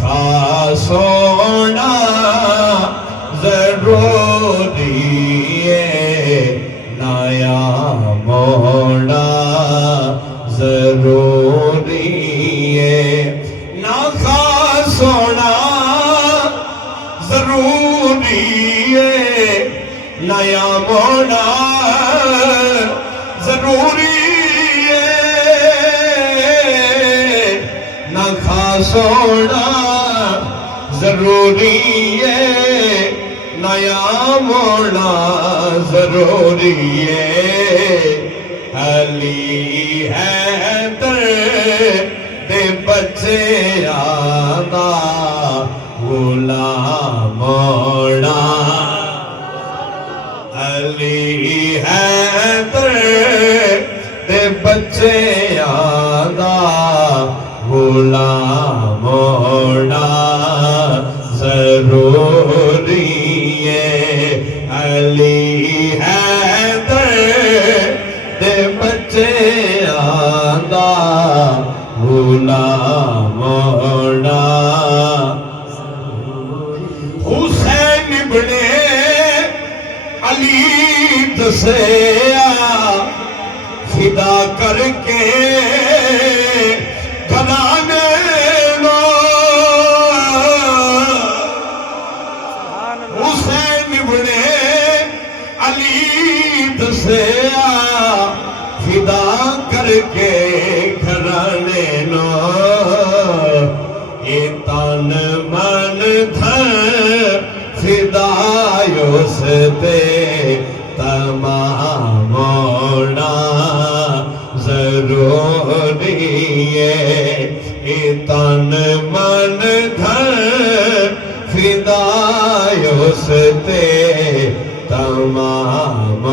خاص ہونا ضروری ہے، نیا موڑا ضروری ہے، نا خاص ہونا ضروری ہے، نیا موڑا ضروری سونا ضروری ہے، نیا موڑنا ضروری ہے، علی حیدر دے بچے آدھا غلام موڑا، علی حیدر دے بچے آدھا غلام موڑا ضروری ہے، علی حیدر دے بچے آدھا غلام موڑا، حسین ابن علی دسیا فدا کر کے حسین ابن علی دسیا فدا کر کے گھرانے نو، اے تن من دھن فدایوس تے تمام موڑا ضروری ہے، اے تن من دھن فدایوس تے تمام